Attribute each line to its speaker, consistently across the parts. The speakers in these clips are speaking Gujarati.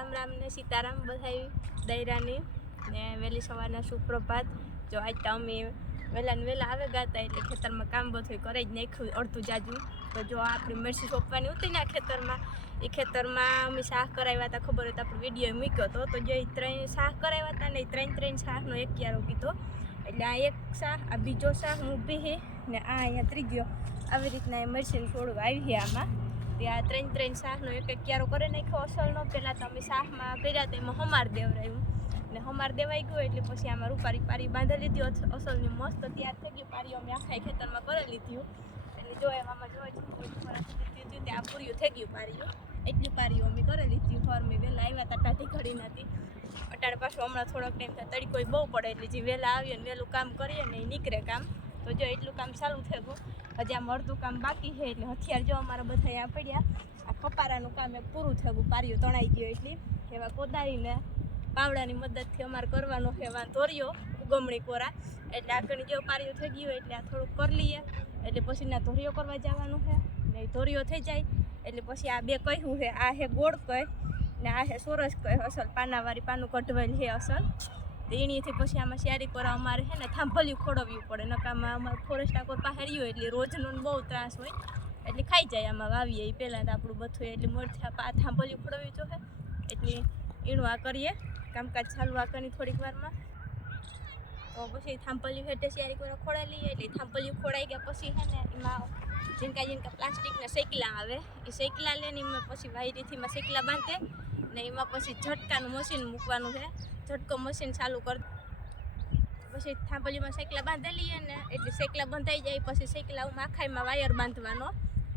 Speaker 1: રામ રામ ને સીતારામ બધાય દૈરાની ને વહેલી સવારના સુપ્રભાત. જો આજ તો અમે વહેલા ને વહેલા આવે ગાતા એટલે ખેતરમાં કામ બધું કરે જ નાખ્યું, અડધું જાજુ. તો જો આપણી મરસી સોંપવાની ઉતરી ને ખેતરમાં, એ ખેતરમાં અમે શાહ કરાવ્યા હતા, ખબર હોય તો આપણે વીડિયો મૂક્યો હતો તો જો ત્રણ શાહ કરાવ્યા હતા ને એ ત્રણ ત્રણ શાહનો એક ક્યારો કીધો. એટલે આ એક શાહ, આ બીજો શાહ ઊભી છે ને આ અહીંયા ત્રીજો. આવી રીતના એ મરસીનું થોડું આવી છે આમાં. ત્યાં ત્રણ ત્રણ શાકનો એક એક ક્યારો કરી નાખ્યો અસલનો. પહેલાં તો અમે શાકમાં કર્યા તો એમાં હમાર દેવરાયું ને હમાર દેવાઈ ગયું એટલે પછી આમાં રૂપારી પારી બાંધી લીધી. અસ- અસલની મસ્ત તૈયાર થઈ ગયું પારી અમે આખા ખેતરમાં કરી લીધી એટલે જો એમાં જોઈ લીધી ત્યાં પૂર્યું થઈ ગયું પારીઓ. એટલી પારીઓ અમે કરી લીધી. ફોર મેં વહેલા આવ્યા હતા, ટાઢી ઘડી નથી અટાણે પાછું હમણાં થોડોક ટાઈમ થાય, તડકો બહુ પડે એટલે જે વહેલા આવીએ ને વહેલું કામ કરીએ ને એ નીકળે કામ. તો જો એટલું કામ ચાલુ થઈ ગયું. હજી આમ અડધું કામ બાકી છે એટલે હથિયાર જો અમારા બધા અહીંયા પડ્યા. આ ખપારાનું કામ એક પૂરું થયું, પાર્યું તણાઈ ગયો એટલે. એવા કોદારીને પાવડાની મદદથી અમારે કરવાનો છે એવા ધોર્યો ઉગમણી કોરા. એટલે આગળ જો પાર્યું થઈ ગયું એટલે આ થોડુંક કરી લઈએ. એટલે પછી ના ધોરિયો કરવા જવાનું છે. ને ધોરિયો થઈ જાય. એટલે પછી આ બે કહ્યું છે, આ છે ગોળ કઈ ને આ છે સોરસ કઈ અસલ પાનાવાળી પાનું કઢવેલ છે અસલ. એણીથી પછી આમાં શિયારી પર અમારે છે ને થાંભલિયું ખોડવ્યું પડે. નકામાં અમારે ફોરેસ્ટ આખો પાસે રહ્યું એટલે રોજનો બહુ ત્રાસ હોય. એટલે ખાઈ જાય આમાં વાવીએ એ પહેલાં તો આપણું બધું એટલે મોરથી પા થાંભલિયું ખોડવ્યું જો છે એટલે એનું આ કરીએ. કામકાજ ચાલુ આ કરી થોડીક વારમાં. તો પછી થાંભલિયું હેઠે શિયારી પર ખોડા લઈએ. એટલે થાંભલિયું ખોડાઈ ગયા પછી છે ને એમાં જીનકા જીનકા પ્લાસ્ટિકના શેકલા આવે. એ શેકલા લઈને એમાં પછી વાયરીથી એમાં શેકલા બાંધે ને એમાં પછી ઝટકાનું મશીન મૂકવાનું છે ઝટકો મશીન ચાલુ કર પછી થાંભલીમાં સાયકલા બાંધી લઈએ ને, એટલે શેકલા બંધાઈ જાય, પછી શેકલા આખાઈમાં વાયર બાંધવાનો.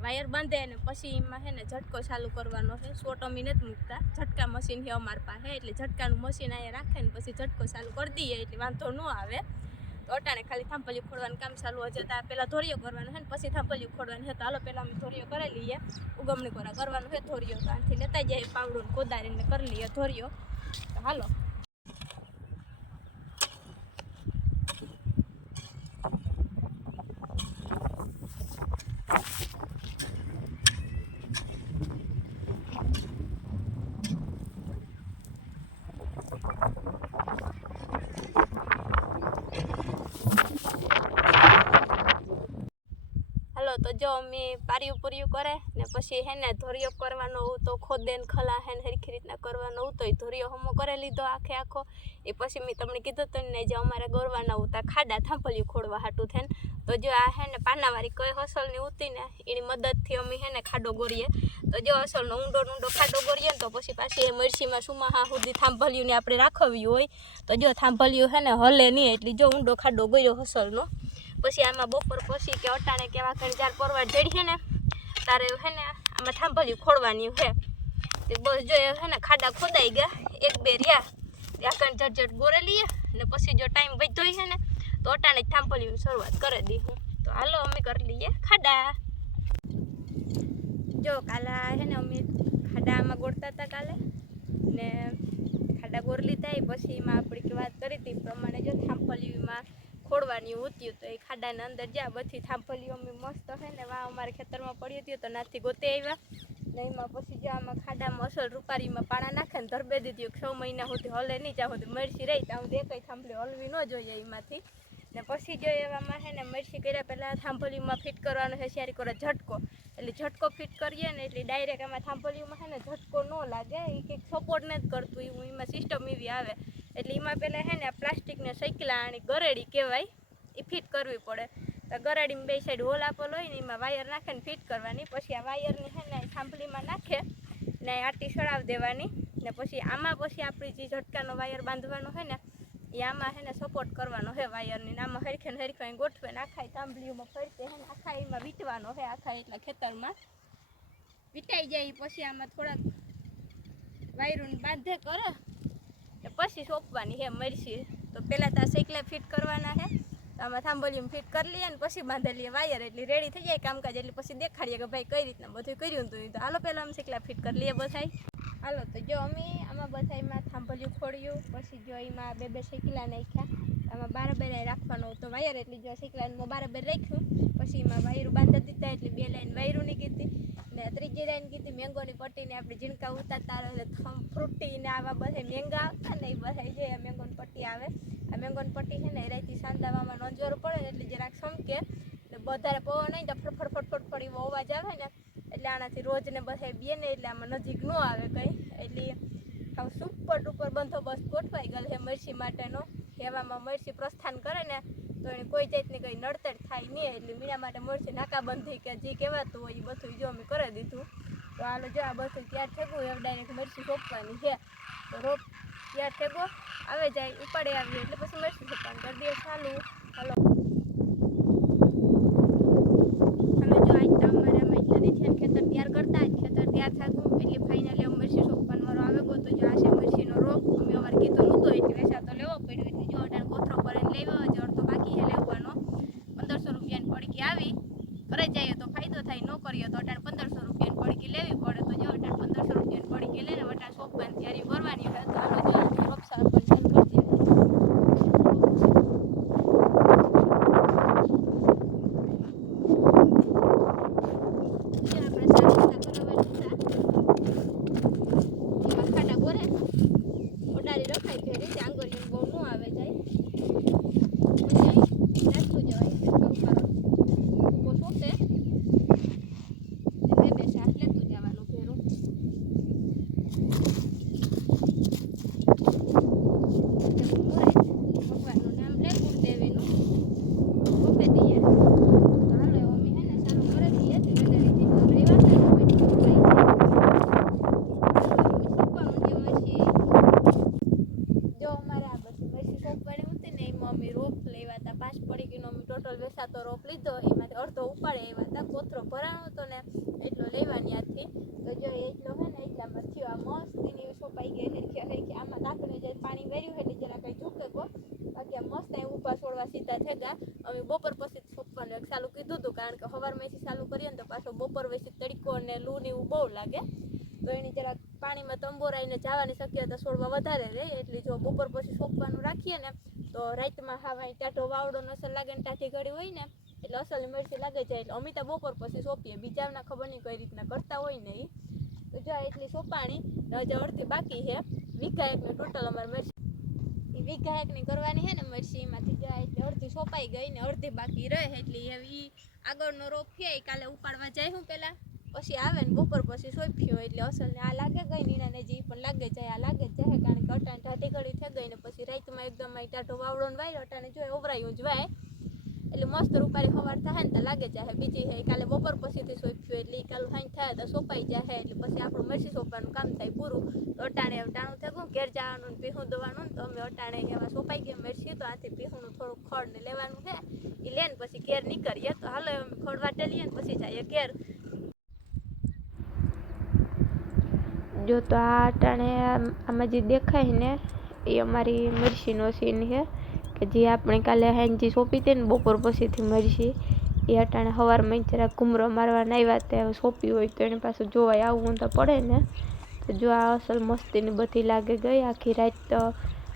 Speaker 1: વાયર બાંધે ને પછી એમાં છે ને ઝટકો ચાલુ કરવાનો છે. સોટ અમી નથી મૂકતા. ઝટકા મશીન છે અમારા પાસે, એટલે ઝટકાનું મશીન અહીંયા રાખે ને પછી ઝટકો ચાલુ કરી દઈએ, એટલે વાંધો ન આવે. તો અટાણે ખાલી થાંભલી ખોડવાનું કામ ચાલુ છે તો પહેલાં ધોરિયો કરવાનું છે ને પછી થાંભલિયું ખોડવાનું છે. તો હાલો, પહેલાં અમે ધોરિયો કરી લઈએ. ઉગમણી કોરા કરવાનું છે ધોરિયો તો આથી લેતા જઈએ પાવડું કોદારીને કરી લઈએ ધોરિયો તો હાલો હાલો તો જો અમે પાર્યું પૂર્યું કરે ને પછી હે ને ધોરિયો કરવાનો તો ખોદે ને ખલા હે ને હરખી રીતના કરવાનો તો એ ધોરિયો હમો કરી લીધો આખે આખો. એ પછી મેં તમને કીધું હતું ને જે અમારે ગોરવાના ઉતા ખાડા થાંભલ્યું ખોડવા હાટું થઈને. તો જો આ હે ને પાનાવાળી કઈ હસલની ઉતી ને, એની મદદથી અમે હે ને ખાડો ગોરીએ. તો જો અસલનો ઊંડો ઊંડો ખાડો ગોરીએ ને તો પછી પાછી એ મરસીમાં સુમાહા સુધી થાંભલ્યું ને આપણે રાખવી હોય. તો જો થાંભલ્યું હે ને હલે નહીં, એટલે જો ઊંડો ખાડો ગોર્યો હસલનો પછી આમાં બપોર પછી કે અટાણે કેવા કઈ ચાર પરવાર જડીએ ને, તારે હે ને આમાં થાંભલ્યું ખોડવાની હે તે બસ જો હે ને ખાડા ખોદાઈ ગયા, એક બે રહ્યા. આકાને ઝટઝટ ગોરે લઈએ ને પછી જો ટાઈમ વધ્યો છે ને, તો અટાણે જ થાંભલ્યું શરૂઆત કરી દી હું. તો હાલો અમે કરી લઈએ ખાડા. જો કાલા હે ને અમે ખાડા આમાં ગોળતા હતા કાલે ને ખાડા ગોર લીધા પછી એમાં આપણી વાત કરી હતી પ્રમાણે જો થાંભલીમાં ખોડવાની ઉત્યું તો એ ખાડાના અંદર જ્યાં બધી થાંભલીઓ અમે મસ્ત હે ને વા અમારે ખેતરમાં પડી હતી તો નાથી ગોતે આવ્યા. ને એમાં પછી જ્યાં આમાં ખાડામાં અસલ રૂપારીમાં પાણા નાખે ને ધરબે દીધી છ મહિના સુધી હલે નહીં, જ્યાં સુધી મરસી રહી ત્યાં સુધી એકઈ થાંભલી હલવી ન જોઈએ એમાંથી. ને પછી જો એવામાં હે ને મરસી કર્યા પહેલાં થાંભલીમાં ફિટ કરવાનો છે શિયારી કરો ઝટકો. એટલે ઝટકો ફિટ કરીએ ને એટલે ડાયરેક્ટ આમાં થાંભલીમાં છે ને ઝટકો ન લાગે, એ કંઈક સપોર્ટ નથી કરતું, એવું એમાં સિસ્ટમ એવી આવે. એટલે એમાં પહેલાં છે ને પ્લાસ્ટિકને સૈકલા અને ગરેડી કહેવાય, એ ફિટ કરવી પડે. તો ગરાડીમાં બે સાઈડ હોલ આપેલો હોય ને, એમાં વાયર નાખે ને ફિટ કરવાની. પછી આ વાયરની છે ને થાંભલીમાં નાખે ને આટી સળાવી દેવાની. ને પછી આમાં પછી આપણી જે ઝટકાનો વાયર બાંધવાનો હોય ને એ આમાં હેને સપોર્ટ કરવાનો છે વાયરની આમાં હરખે ને હરખે ગોઠવે ને આખા તાંબલીઓમાં ફરતે હે આખા એમાં વીંટવાનો છે આખા એટલા ખેતરમાં. વીંટાઈ જાય પછી આમાં થોડાક વાયરોને બાંધે કરે. એ પછી સોંપવાની હે મરસી તો પહેલાં તો આ સાયકલા ફિટ કરવાના હે તો આમાં થાંભલીમાં ફિટ કરી લઈએ ને પછી બાંધી લઈએ વાયર એટલે રેડી થઈ જાય કામકાજ એટલે પછી દેખાડીએ કે ભાઈ કઈ રીતના બધું કર્યું હતું તો હાલો, પહેલાં આમ સાયકલા ફિટ કરી લઈએ બધાય. હાલો, તો જો અમે આમાં બધામાં થાંભલ્યું ખોડ્યું પછી જો એમાં બે બે શેકલા નાખ્યા, આમાં બારબર રાખવાનો હતો વાયર, એટલે જો શીકલાઈનમાં બારબર રાખ્યું, પછી એમાં વાયરું બાંધી દીધા, એટલે બે લાઈન વાયરું નીકળી ને ત્રીજી લાઈન કીધી, મેંગોની પટ્ટીને આપણે ઝીણકા ઉતારતા એટલે ફ્રૂટી ને આવા બધા મેંગા આવતા ને એ બધા જે મેંગોની પટ્ટી આવે, આ મેંગોની પટ્ટી છે ને, એ રાઈથી સાંધાવામાં નોંધવાનું પડે ને, એટલે જરાક સમકે એટલે વધારે પવન નહીં તો ફટફટ ફટફટ ફટ એવો અવાજ આવે ને એટલે આનાથી રોજ ને બસ બે ને એટલે આમાં નજીક ન આવે કંઈ. એટલે આમ સુપર ડુપર બંદોબસ્ત ગોઠવાઈ ગયેલ છે મરસી માટેનો. એવામાં મરસી પ્રસ્થાન કરે ને તો એને કોઈ જાતની કંઈ નડતર થાય નહીં. એટલે મીણા માટે મરસી નાકાબંધી કે જે કહેવાતું હોય એ બધું જો અમે કરી દીધું. તો હાલો જો આ બધું ત્યાં ઠેકવું હવે ડાયરેક્ટ મરસી રોપવાની છે. તો રોપ ત્યાં થયો આવે જાય, ઉપાડે આવીએ. એટલે પછી મરસી રોપવાનું કરી દઈએ ચાલુ હાલો અમે જો આજ તો અમારે અમે ખેતી છે ને ખેતર તૈયાર કરતા જ ખેતર તૈયાર થતું એટલે ફાઇનલી અમે મરસી સોંપવાનો વારો આવે ગયો તો જો આ છે મરસીનો રોપ અમે અમારે કીધું નહોતો એટલે વેસા તો લેવો પડ્યો એટલે જો અઢાર કોથરો કરીને લેવો જ અડધો બાકી છે લેવાનો પંદરસો પડીકી આવી ઘરે જઈએ તો ફાયદો થાય, ન કરીએ તો અટાણ પંદરસો રૂપિયાની પડકી લેવી પડે. તો જો અટાણ પંદરસો રૂપિયાની પડકી લઈને અઢાર સોંપવાની ત્યારે ભરવાની હોય તો હાલો જો આ રોપ સાફ પણ સેલ કરી દઈએ જે આપણે સાફ સુથરા કરાવવાની હતા એમાં ખાડા બોરે ઓડારી રખાય છે રીતે આંગળીઓ બહુ ન આવે જાય પછી અહીં નાખતું જવાય છે ઉપર ઊભો સોંપે બે બે શાક લેતું જવાનું ભેરું ભગવાનનું નામ લે ગુરુદેવીનું સોંપી દઈએ તો હાલો એ મમ્મી હે ને ચાલુ કરી દઈએ તો વેલેરીથી તો રહેવા ને શીખવાનું જે પછી જો અમારે આ બધી પછી સોંપવાની હતી ને એમાં અમે રોપ લેવા હતા પાંચ પડીકીનો અમે ટોટલ વેસાતો રોપ લીધો એમાંથી અડધો ઉપાડે એવા હતા કોથરો ભરાણો હતો ને એટલો લેવાની આથી તો જો એટલો હે ને એટલામાં થયો આ મસ્તીની સોપાઈ ગઈ હરખી હરખી આમાં નાખીને જે પાણી વેર્યું એટલે જરા કંઈ ઝૂકે ગો બાકી આ મસ્ત અહીં ઊભા છોડવા સીધા થઈ અમે બપોર પછી સોંપવાનું ચાલુ કીધું હતું, કારણ કે સવારમાંથી ચાલુ કરીએ ને તો પાછો બપોર પછી તડકો અને લૂ ને એવું બહુ લાગે. તો એની જરાક પાણીમાં તંબોરાઈને જવાની શક્યતા છોડવા વધારે રહે એટલે જો બપોર પછી સોંપવાનું રાખીએ ને, તો રાતમાં હાવા ટાટો વાવડો ને અસર લાગે ને ટાટી ઘડી હોય ને, એટલે અસલ મરચી લાગે જાય એટલે અમિતા બપોર પછી સોંપીએ, બીજાના ખબર નહીં કઈ રીતના કરતા હોય ને એ તો જો એટલી સોંપાણી હજુ અડધી બાકી છે. વીઘા એકને ટોટલ અમારે મરચી વીઘા એકની કરવાની છે ને મરસી, એમાંથી જો એટલે અડધી સોંપાઈ ગઈ ને અડધી બાકી રહે એટલે હવે ઈ આગળનો રોપ એ કાલે ઉપાડવા જાય હું પેલા. પછી આવે ને બપોર પછી સોંપ્યો એટલે અસલ ને આ લાગે ગઈ નીના ને જે પણ લાગે જાય, આ લાગે જાય કારણ કે અટાણે ઢાઢી ઘડી થઈ ગઈ ને પછી રાતમાં એકદમ આ ટાટો વાવડો ને વાય અટાણે જો ઓવરાયું જ વાય. એટલે મસ્ત રૂપારી સવાર થાય ને તો લાગે જાય. બીજી હે કાલે બપોર પછીથી સોંપ્યું, એટલે કાલે સાંજ થાય તો સોંપાઈ જાય એટલે પછી આપણું મરસી સોંપવાનું કામ થાય પૂરું. અટાણે ટાણું ગયું ઘેર જવાનું ને પીહું દવાનું ને તો અમે અટાણે એવા સોપાઈ ગયા મરસી તો આથી પીહુંનું થોડુંક ખડ ને લેવાનું છે. એ લઈને પછી ઘેર નીકળીએ તો હાલો અમે ખડ વાટે લઈએ ને પછી જઈએ ઘેર. જો તો આ અટાણે આમાં જે દેખાય ને એ અમારી મરસીનો સીન છે કે જે આપણે કાલે હેન્જી સોંપી હતી ને બપોર પછીથી મરસી, એ અટાણે સવારમાં જરા ઘૂમરો મારવા આવ્યા તે સોંપી હોય તો એની પાસે જોવાય આવવું તો પડે ને. જો આ અસલ મસ્તીની બધી લાગે ગઈ. આખી રાત ટાઢાર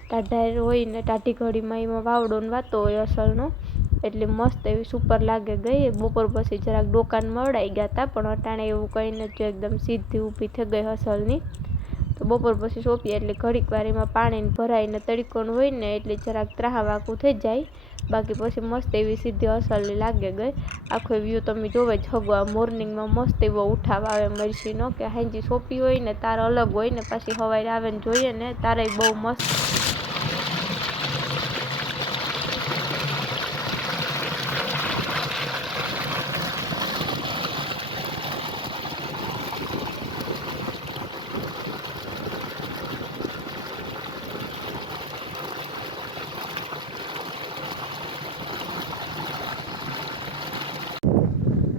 Speaker 1: ટાઢા હોય ને ટાઢી ઘડીમાં એમાં વાવડો ને વાતો હોય અસલનો. એટલે મસ્ત એવી સુપર લાગે ગઈ. બપોર પછી જરાક ડોકાન મળાઈ ગયા હતા પણ અટાણે એવું કંઈ નથી એકદમ સીધી ઊભી થઈ ગઈ અસલની. તો બપોર પછી સોંપીએ એટલે ઘડીક વાર એમાં પાણીને ભરાઈને તડકોનું હોય ને એટલે જરાક ત્રાહા વાકું થઈ જાય. બાકી પછી મસ્ત એવી સીધી અસલી લાગે ગઈ. આખો વ્યૂ તમે જોવે જ, હગવા મોર્નિંગમાં મસ્ત એવો ઉઠાવ આવે મરસીનો કે હાંજી સોંપી હોય ને, તાર અલગ હોય ને, પછી હવારે આવે ને જોઈએ ને, તારે બહુ મસ્ત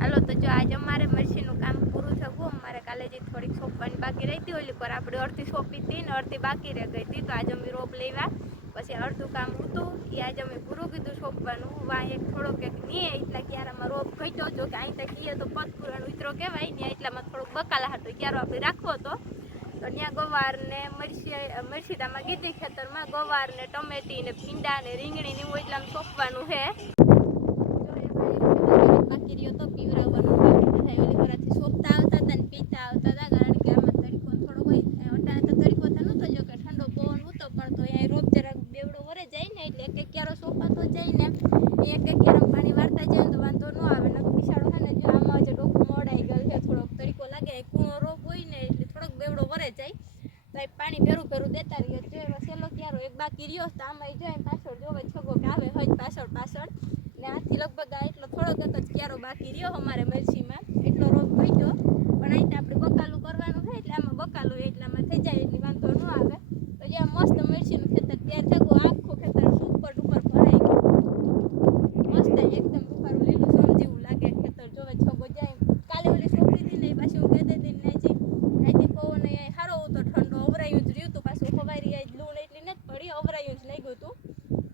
Speaker 1: હાલો તો જો આજે અમારે મરસીનું કામ પૂરું થયું અમારે કાલે જે થોડીક સોંપવાની બાકી રહેતી હતી, ઓલી પર આપણે અડધી સોંપી હતી ને અડધી બાકી રહી ગઈ હતી. તો આજે અમે રોપ લેવા. પછી અડધું કામ હતું. એ આજે અમે પૂરું કીધું સોંપવાનું. વા એક થોડોક એક નહીં એટલા ક્યારામાં રોપ ઘટ્યો જો કે અહીં ત્યાં કહીએ તો પદ પુરાણ ઉતરો કહેવાય. ને એટલામાં થોડોક બકાલા હતો. ક્યારો આપણે રાખવો હતો. તો ત્યાં ગોવાર ને મરસી, મરસીદામાં ગીધી ખેતરમાં ગોવાર ને ટમેટી ને ભીંડા ને રીંગણી ને એવું એટલામાં સોંપવાનું છે બાકી રહ્યો તો પીવરાવવાનું બાકી થાય. ઓલી વરાથી સોંપતા આવતા હતા ને પીતા આવતા હતા કારણ કે આમાં તરીકો થોડો હોય અટાણે તો તરીકો તો નહોતો જો કે ઠંડો પવન હતો પણ તો અહીંયા રોપ જરાક બેવડો વરે જાય ને એટલે એક એક ક્યારો સોંપાતો જાય ને એ એક એક ક્યારો પાણી વાળતા જાય ને તો વાંધો ન આવે ને બિસાડો છે ને જો આમાં જે ડોકું મોડાઈ ગયેલ છે થોડોક તરીકો લાગે એ કૂણો રોપ હોય ને એટલે થોડોક બેવડો વરે જાય તો એ પાણી ભેરું ભેરું દેતા રહીએ જો એમાં સેલો ક્યારો એક બાકી રહ્યો તો આમાં જો એમ પાછળ જોવે છગો કે આવે હજ પાછળ પાછળ ને આથી લગભગ આ એટલો થોડોક એક જ ક્યારો બાકી અમારે એટલો રોગ ગયો પણ અહીં આપણે બકાલું કરવાનું છે એટલે આમાં બકાલું એટલામાં થઈ જાય એટલે વાંધો ન આવે. તો જે આ મસ્ત મરસીનું ખેતર ત્યાં થયું, આખું ખેતર સુપર ડુપર ભરાઈ ગયું. મસ્ત એકદમ રૂપારું લીલું સમ જેવું લાગે ખેતર જોવે છગો જાય કાલે ઓલી છોકરી હતી ને પાછી હું કહેતી હતી ને નાજી અહીંથી પવન અહીંયા સારો હતો ઠંડો અવરાયું જ રહ્યું હતું. પાછું ખવારી આજ લૂણ એટલી નથી પડી, અવરાયું જ લાગ્યું હતું.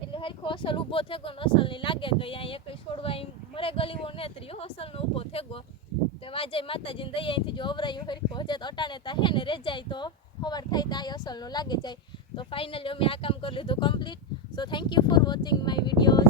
Speaker 1: એટલે હરખો અસલ ઊભો થયો ને અસલની લાગે ગઈ અહીંયા કઈ છોડવા મરે ગલીઓ નેત્રીઓ ત્રીયો અસલનો તો વાજે માતાજીને દઈ અહીંથી જો અવરાયું હરખો હજે તો અટાણે તા હે ને રેજાય તો સવાર થાય તો આ અસલનો લાગે જાય. તો ફાઇનલી અમે આ કામ કરી લીધું complete so thank you for watching my video